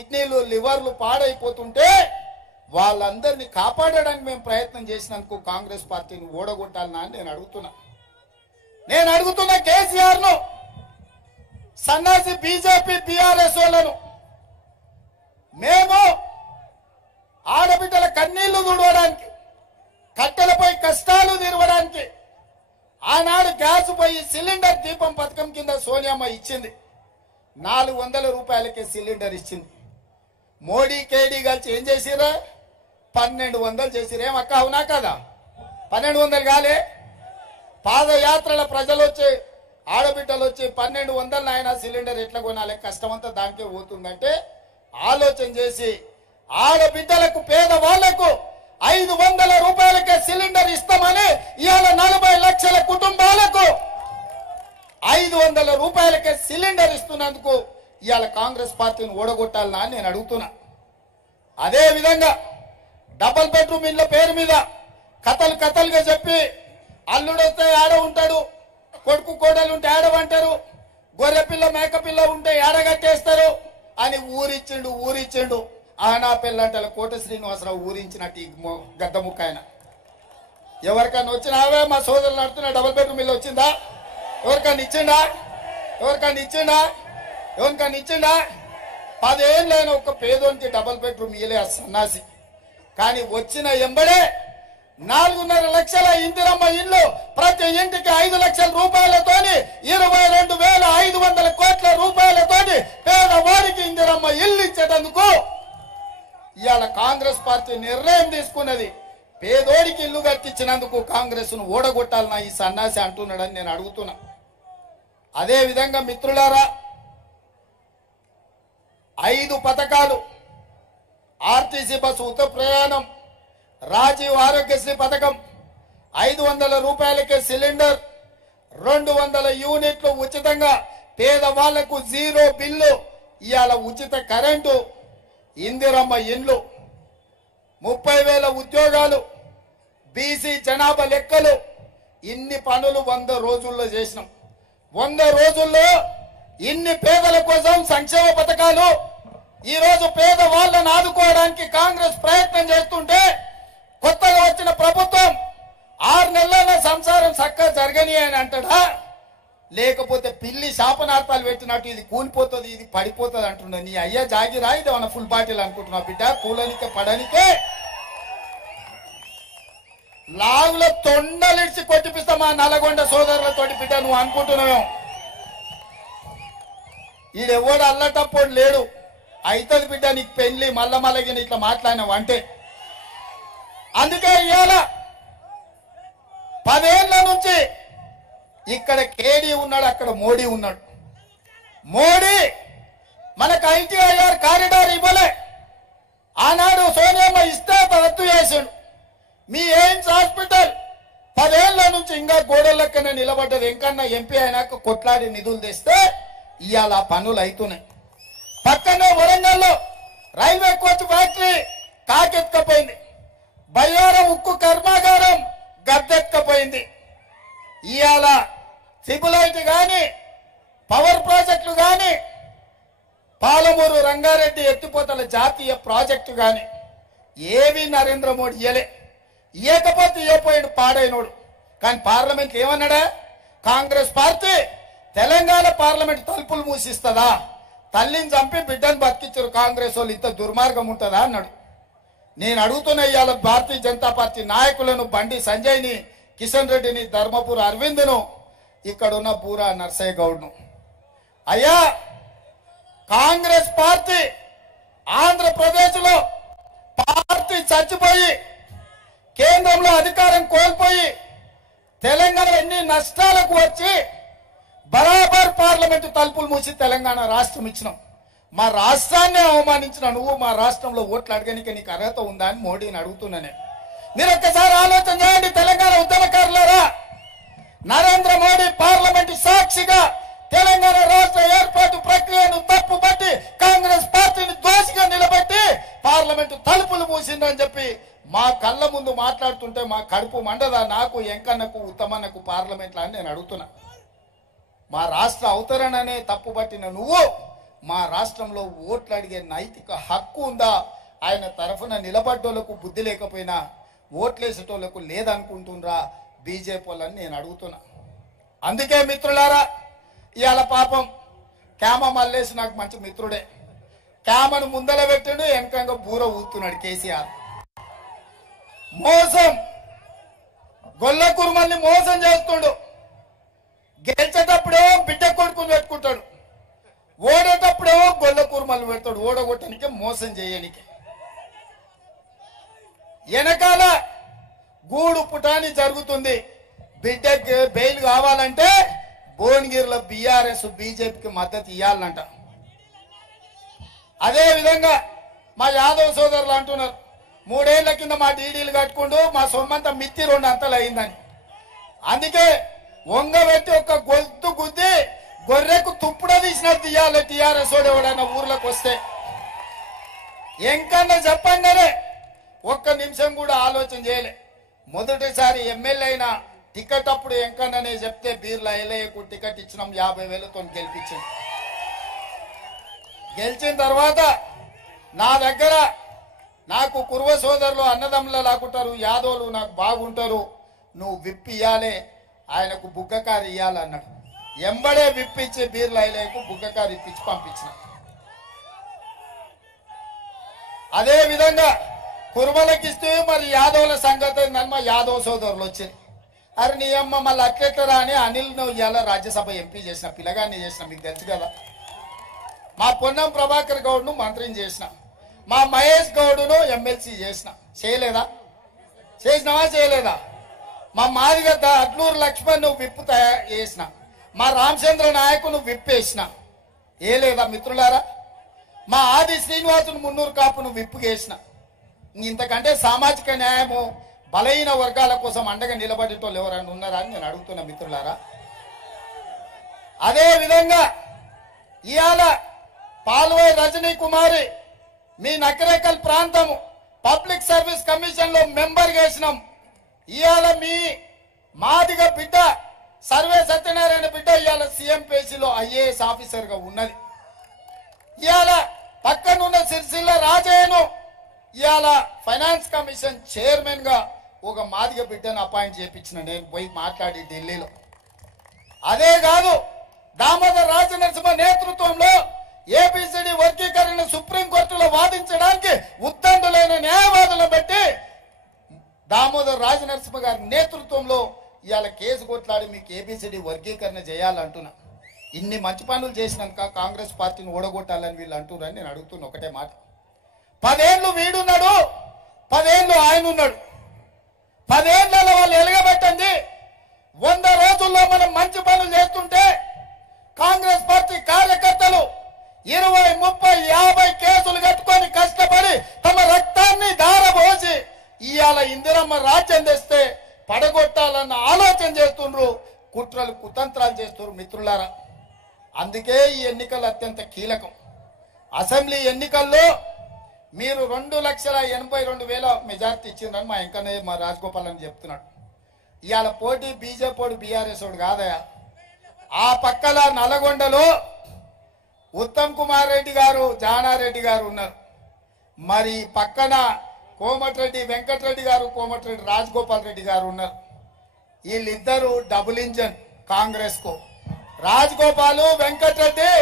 కిడ్నీలు లివర్లు పాడైపోతుంటే వాళ్ళందరినీ కాపాడడానికి మేము ప్రయత్నం చేసినందుకు కాంగ్రెస్ పార్టీని ఓడగొట్టాలనా అని నేను అడుగుతున్నా కేసీఆర్ ను సన్నాసి బీజేపీ బీఆర్ఎస్ వాళ్ళను మేము ఆడబిడ్డల కన్నీళ్లు తుడవడానికి కట్టెలపై కష్టాలు తీరవడానికి ఆనాడు గ్యాస్ పోయి సిలిండర్ దీపం పథకం కింద సోనియమ్మ ఇచ్చింది 400 రూపాయలకే సిలిండర్ ఇచ్చింది. మోడీ కేడీ కలిసి ఏం చేసిరా 1200 చేసిరు. ఏమక్క అవునా కదా? 1200 కాలే. పాదయాత్రల ప్రజలు వచ్చి ఆడబిడ్డలు వచ్చి 1200 ఆయన సిలిండర్ ఎట్లా కొనాలి, కష్టమంతా దానికే పోతుందంటే ఆలోచన చేసి ఆడబిడ్డలకు పేదవాళ్లకు 500 రూపాయలకే సిలిండర్ ఇస్తామని ఇవాళ 40 లక్షల కుటుంబాలకు 500 రూపాయలకే సిలిండర్ ఇస్తున్నందుకు ఇవాళ కాంగ్రెస్ పార్టీని ఓడగొట్టాలనా అని నేను అడుగుతున్నా. అదే విధంగా డబుల్ బెడ్రూమ్ ఇళ్ల పేరు మీద కథలుగా చెప్పి అల్లుడొస్తే ఆడ ఉంటాడు, కొడుకు కోడలు ఉంటే ఆడవంటారు, గొర్రెపిల్ల మేకపిల్ల ఉంటే ఆడగట్టేస్తారు అని ఊరిచ్చిండు. ఆనా పిల్లంటల కోట శ్రీనివాసరావు ఊరించినట్టు ఈ గద్ద ముక్క ఆయన. ఎవరికన్నా వచ్చినావే మా సోదరులు నడుతున్న డబుల్ బెడ్రూమ్ ఇల్లు వచ్చిందా? ఎవరికన్నా ఇచ్చిండా? 10 ఏళ్ళైన ఒక పేదోనికి డబుల్ బెడ్రూమ్ ఇయ్యలే సన్నాసి. కానీ వచ్చిన ఎంబడే 4.5 లక్షల ఇందిరమ్మ ఇల్లు, ప్రతి ఇంటికి 5 లక్షల రూపాయలతోని 22,500 కోట్ల రూపాయలతోని పేదవారికి ఇందిరమ్మ ఇల్లు ఇచ్చేటందుకు ఇవాళ కాంగ్రెస్ పార్టీ నిర్ణయం తీసుకున్నది. పేదోడికి ఇల్లు కట్టించినందుకు కాంగ్రెస్ ను ఓడగొట్టాలన్నా ఈ సన్నాసి అంటున్నాడని నేను అడుగుతున్నా. అదే విధంగా మిత్రులారా, 5 పథకాలు, ఆర్టీసీ బస్సు ఉచిత ప్రయాణం, రాజీవ్ ఆరోగ్యశ్రీ పథకం, 500 రూపాయలకే సిలిండర్, 200 యూనిట్లు ఉచితంగా పేదవాళ్లకు జీరో బిల్లు, ఇవాళ ఉచిత కరెంటు, ఇందిరమ్మ ఇండ్లు, 30,000 ఉద్యోగాలు, బీసీ జనాభా లెక్కలు, ఇన్ని పనులు 100 రోజుల్లో చేసినాం. 100 రోజుల్లో ఇన్ని పేదల కోసం సంక్షేమ పథకాలు. ఈ రోజు పేదవాళ్లను ఆదుకోవడానికి కాంగ్రెస్ ప్రయత్నం చేస్తుంటే కొత్తగా వచ్చిన ప్రభుత్వం 6 నెలల సంసారం చక్కగా జరగని అని అంటాడా? లేకపోతే పిల్లి శాపనార్థాలు పెట్టినట్టు ఇది కూలిపోతుంది, ఇది పడిపోతుంది అంటున్నా. నీ అయ్యా జాగిరా ఇది ఏమన్నా ఫుల్ బాటిల్ అనుకుంటున్నా బిడ్డ? కూలనికే పడనికే లాగులో తొండలిడిచి కొట్టిపిస్తా మా నల్గొండ సోదరులతోటి బిడ్డ నువ్వు అనుకుంటున్నావు. ఈడెవడు అల్లటప్పుడు లేడు. అవుతుంది బిడ్డ నీకు పెళ్లి మల్లమల్లగి ఇట్లా మాట్లాడినావు అంటే. అందుకే ఇవాళ 10 ఏళ్ల నుంచి ఇక్కడ కేడీ ఉన్నాడు, అక్కడ మోడీ ఉన్నాడు. మోడీ మనకు ఐటీఐఆర్ కారిడార్ ఇవ్వలే. ఆనాడు సోనియమ్మ ఇస్తే రద్దు చేసాడు. మీ ఎయిమ్స్ హాస్పిటల్ 10 ఏళ్ల నుంచి ఇంకా గోడలక్కనే నిలబడ్డది. ఎంకన్నా ఎంపీ అయినాక కొట్లాడి నిధులు తెస్తే ఇవాళ పనులు అవుతున్నాయి. పక్కనే వరంగల్లో రైల్వే కోచ్ ఫ్యాక్టరీ కాకెత్తుకపోయింది. బయ్యారం ఉక్కు కర్మాగారం గద్దెక్కపోయింది. ఇవాళ సిబులైట్ గాని, పవర్ ప్రాజెక్టులు గాని, పాలమూరు రంగారెడ్డి ఎత్తిపోతల జాతీయ ప్రాజెక్టు గాని ఏవి నరేంద్ర మోడీ ఇయ్యలే. ఇయ్యకపోతే ఇయ్యపోయాడు పాడైనోడు. కానీ పార్లమెంట్ ఏమన్నాడా? కాంగ్రెస్ పార్టీ తెలంగాణ పార్లమెంట్ తలుపులు మూసిస్తుందా? తల్లిని చంపి బిడ్డను బతికించారు కాంగ్రెస్ వాళ్ళు, ఇంత దుర్మార్గం ఉంటుందా అన్నాడు. నేను అడుగుతున్న ఇవాళ భారతీయ జనతా పార్టీ నాయకులను, బండి సంజయ్ని, కిషన్ రెడ్డిని, ధర్మపుర అరవింద్ను, ఇక్కడున్న పూరా నర్సయ్య గౌడ్ను, అయ్యా కాంగ్రెస్ పార్టీ ఆంధ్రప్రదేశ్ లో పార్టీ చచ్చిపోయి కేంద్రంలో అధికారం కోల్పోయి తెలంగాణ ఎన్ని నష్టాలకు వచ్చి బరాబర్ పార్లమెంటు తలుపులు మూసి తెలంగాణ రాష్ట్రం ఇచ్చినాం. మా రాష్ట్రాన్ని అవమానించిన నువ్వు మా రాష్ట్రంలో ఓట్లు అడగనికి నీకు అర్హత ఉందా అని మోడీని అడుగుతున్నానే. మీరు ఒక్కసారి ఆలోచన చేయండి తెలంగాణ ఉద్యమకారులారా. నరేంద్ర మోడీ పార్లమెంటు సాక్షిగా తెలంగాణ రాష్ట్ర ఏర్పాటు ప్రక్రియను తప్పుపట్టి కాంగ్రెస్ పార్టీని దోషిగా నిలబెట్టి పార్లమెంటు తలుపులు మూసిందని చెప్పి మా కళ్ళ ముందు మాట్లాడుతుంటే మా కడుపు మండదా? నాకు, ఎంకన్నకు, ఉత్తమన్నకు పార్లమెంట్లో అని నేను అడుగుతున్నా. మా రాష్ట్ర అవతరణనే తప్పుపట్టిన నువ్వు మా రాష్ట్రంలో ఓట్లు అడిగే నైతిక హక్కు ఉందా? ఆయన తరఫున నిలబడ్డోళ్లకు బుద్ధి లేకపోయినా ఓట్లేసేటోళ్లకు లేదనుకుంటుండ్రా బీజేపీ వాళ్ళని నేను అడుగుతున్నా. అందుకే మిత్రులారా, ఇవాళ పాపం క్యామ మల్లేసి నాకు మంచి మిత్రుడే. క్యామను ముందల పెట్టిండు, వెనకంగా బూర ఊతున్నాడు కేసీఆర్. మోసం, గొల్ల కుర్మల్ని మోసం చేస్తుండు. గెలిచేటప్పుడేమో బిడ్డ కొడుకుని పెట్టుకుంటాడు, ఓడేటప్పుడేమో గొల్ల కుర్మలు పెడతాడు, ఓడగొట్టడానికి మోసం చేయడానికి. వెనకాల గూడు పుటాని జరుగుతుంది. బిడ్డకి బెయిల్ కావాలంటే భువనగిరిలో బీఆర్ఎస్ బీజేపీకి మద్దతు ఇవ్వాలంట. అదే విధంగా మా యాదవ్ సోదరులు అంటున్నారు, 3 ఏళ్ల కింద మా డీడీలు కట్టుకుంటూ మా సొమ్మంతా మిత్తి 2 అంతలు అయిందని. అందుకే వంగబెట్టి ఒక గొంతు గుద్ది గొర్రెకు తుప్పుడ తీసినట్టు తీయాలి టీఆర్ఎస్ వాడు ఎవడైనా ఊర్లోకి వస్తే. ఎంకన్నా చెప్పంగానే ఒక్క నిమిషం కూడా ఆలోచన చేయలే. మొదటిసారి ఎమ్మెల్యే అయినా టికెట్ అప్పుడు ఎంకన్ననే చెప్తే బీర్లా ఎల్ఐకు టికెట్ ఇచ్చినాం, 50,000తో గెలిపించింది. గెలిచిన తర్వాత నా దగ్గర నాకు కుర్వ సోదరులు అన్నదమ్ముల లాకుంటారు, యాదవులు నాకు బాగుంటారు, నువ్వు విప్పి ఇయ్యాలే, ఆయనకు బుగ్గకారు ఇయ్యాలన్నాడు. ఎంబడే విప్పించి బీర్లా ఎల్ఐకు బుగ్గకారు ఇప్పించి పంపించిన. అదే విధంగా కుర్మలకి ఇస్తే మరి యాదవుల సంగతి నన్మ యాదవ్ సోదరులు వచ్చారు. అరే నీ అమ్మ మళ్ళీ అట్లెట్లరా అని అనిల్ను ఇవాళ రాజ్యసభ ఎంపీ చేసిన, పిల్లగాన్ని చేసిన, మీకు తెలుసు కదా. మా పొన్నం ప్రభాకర్ గౌడ్ను మంత్రిని చేసిన, మా మహేష్ గౌడ్ను ఎమ్మెల్సీ చేసిన. చేయలేదా? చేసినావా? చేయలేదా? మా మాదిగద్ద అడ్లూరు లక్ష్మణ్ నువ్వు విప్పు చేసిన, మా రామచంద్ర నాయకును విప్పేసిన. ఏ లేదా మిత్రులారా? మా ఆది శ్రీనివాసును మున్నూరు కాపును విప్పు చేసిన. ఇంతకంటే సామాజిక న్యాయము బలహీన వర్గాల కోసం అండగా నిలబడేటోళ్ళు ఎవరైనా ఉన్నారా అని నేను అడుగుతున్నా మిత్రులారా. అదే విధంగా ఇవాళ పాల్వాయి రజనీ కుమారి మీ నకరేకల్ ప్రాంతము పబ్లిక్ సర్వీస్ కమిషన్ లో మెంబర్ చేసినాం. ఇవాళ మీ మాదిగ బిడ్డ సర్వే సత్యనారాయణ బిడ్డ ఇవాళ సిఎంపీసీలో ఐఏఎస్ ఆఫీసర్ గా ఉన్నది. ఇవాళ పక్కనున్న సిరిసిల్ల రాజయ్యను ఇవాళ ఫైనాన్స్ కమిషన్ చైర్మన్ గా ఒక మాదిగ బిడ్డను అపాయింట్ చేయించిన, నేను పోయి మాట్లాడి ఢిల్లీలో. అదే కాదు, దామోదర్ రాజనరసింహ నేతృత్వంలో ఏబిసిడి వర్గీకరణ సుప్రీంకోర్టులో వాదించడానికి ఉద్దండులైన న్యాయవాదులను పెట్టి దామోదర్ రాజనరసింహ గారి నేతృత్వంలో ఇవాళ కేసు కొట్లాడి మీకు ఏబిసిడి వర్గీకరణ చేయాలంటున్నా. ఇన్ని మంచి పనులు చేసినాక కాంగ్రెస్ పార్టీని ఓడగొట్టాలని వీళ్ళు అంటున్నారని నేను అడుగుతున్నా ఒకటే మాట. 10 ఏళ్ళు వీడున్నాడు, 10 ఏళ్ళు ఆయన ఉన్నాడు. 10 ఏళ్లలో వాళ్ళు ఎలగబెట్టండి. 100 రోజుల్లో మనం మంచి పనులు చేస్తుంటే కాంగ్రెస్ పార్టీ కార్యకర్తలు 20, 30, 50 కేసులు కట్టుకొని కష్టపడి తమ రక్తాన్ని ధారపోసి ఇవాళ ఇందిరమ్మ రాజ్యం తెస్తే పడగొట్టాలన్న ఆలోచన చేస్తుండ్రు, కుట్రలు కుతంత్రాలు చేస్తున్నారు మిత్రులారా. అందుకే ఈ ఎన్నికలు అత్యంత కీలకం. అసెంబ్లీ ఎన్నికల్లో మీరు 2,82,000 మెజార్టీ ఇచ్చిందని మా ఎంకన్నయ్య మా రాజగోపాల్ అని చెప్తున్నాడు. ఇవాళ పోటీ బీజేపీ వాడు బీఆర్ఎస్ వాడు కాదయా. ఆ పక్కల నల్గొండలో ఉత్తమ్ కుమార్ రెడ్డి గారు, జానారెడ్డి గారు ఉన్నారు. మరి పక్కన కోమటిరెడ్డి వెంకటరెడ్డి గారు, కోమటిరెడ్డి రాజగోపాల్ రెడ్డి గారు ఉన్నారు. వీళ్ళిద్దరు డబుల్ ఇంజన్ కాంగ్రెస్ కు. రాజగోపాల్ వెంకటరెడ్డి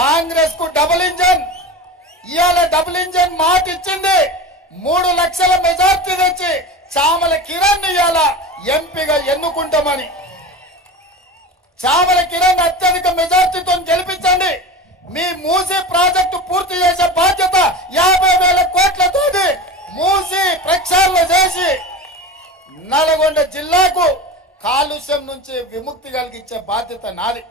కాంగ్రెస్ కు డబుల్ ఇంజన్. ఇవాళ డబుల్ ఇంజన్ మాట ఇచ్చింది 3 లక్షల మెజార్టీ తెచ్చి చామల కిరణ్ ఇవాళ ఎంపీగా ఎన్నుకుంటామని. చామల కిరణ్ అత్యధిక మెజార్టీతో గెలిపించండి. మీ మూసీ ప్రాజెక్టు పూర్తి చేసే బాధ్యత 50,000 కోట్లతో మూసీ ప్రక్షాళన చేసి నల్గొండ జిల్లాకు కాలుష్యం నుంచి విముక్తి కలిగించే బాధ్యత నాది.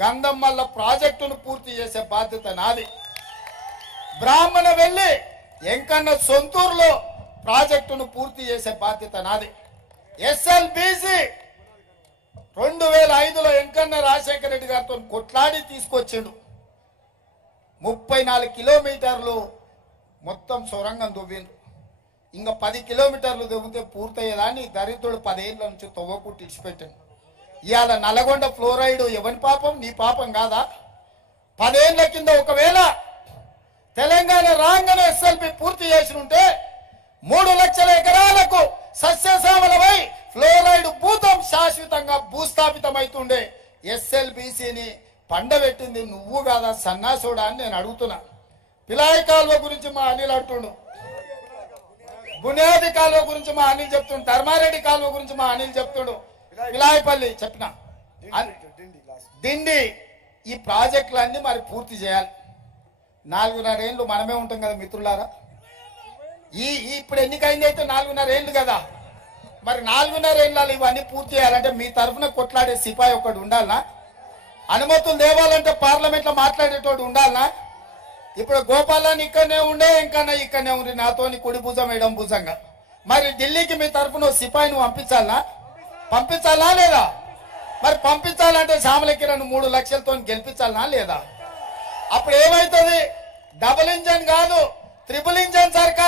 గంధమల్ల ప్రాజెక్టును పూర్తి చేసే బాధ్యత నాది. బ్రాహ్మణ వెళ్లి ఎంకన్న సొంతూరులో ప్రాజెక్టును పూర్తి చేసే బాధ్యత నాది. ఎస్ఎల్బిసి 2005లో ఎంకన్న రాజశేఖర రెడ్డి గారితో కొట్లాడి తీసుకొచ్చిండు. 34 కిలోమీటర్లు మొత్తం సొరంగం దువ్విండు. ఇంకా 10 కిలోమీటర్లు దువ్వితే పూర్తయ్యేదాన్ని దరిద్రుడు 10 ఏళ్ల నుంచి తవ్వకుట్టి ఇచ్చిపెట్టాను. ఇవాళ నల్గొండ ఫ్లోరైడ్ ఎవరి పాపం? నీ పాపం కాదా? 10 ఏళ్ల కింద ఒకవేళ తెలంగాణ రాగానే ఎస్ఎల్బి పూర్తి చేసి ఉంటే 3 లక్షల ఎకరాలకు సస్యశ్యామలమై ఫ్లోరైడ్ భూతం శాశ్వతంగా భూస్థాపితమైతుండే. ఎస్ఎల్బిసిని పండబెట్టింది నువ్వు కాదా సన్నాసుడా అని నేను అడుగుతున్నా. పిలాయి కాలువ గురించి మా అనిల్ అంటుండు, బునియాది కాలువ గురించి మా అనిల్ చెప్తుండు, ధర్మారెడ్డి కాలువ గురించి మా అనిల్ చెప్తుండు, పిలాయిపల్లి చెప్పిన దిండి. ఈ ప్రాజెక్టులన్నీ మరి పూర్తి చేయాలి. 4.5 ఏళ్ళు మనమే ఉంటాం కదా మిత్రులారా. ఇప్పుడు ఎన్నికైంది అయితే 4.5 ఏళ్ళు కదా. మరి 4.5 ఏళ్ళు ఇవన్నీ పూర్తి చేయాలంటే మీ తరఫున కొట్లాడే సిపాయి ఒకటి ఉండాలనా? అనుమతులు తేవాలంటే పార్లమెంట్ లో మాట్లాడేటోడు ఉండాలనా? ఇప్పుడు గోపాలాన్ని ఇక్కడనే ఉండే, ఇంకా ఇక్కడనే ఉంది నాతోని కుడి భుజం ఎడం భుజంగా. మరి ఢిల్లీకి మీ తరఫున సిపాయిని పంపించాలా లేదా? మరి పంపించాలంటే శ్యామలకిరణ్ 3 లక్షలతో గెలిపించాలనా లేదా? అప్పుడు ఏమైతుంది? డబుల్ ఇంజన్ కాదు, ట్రిపుల్ ఇంజన్ సర్కార్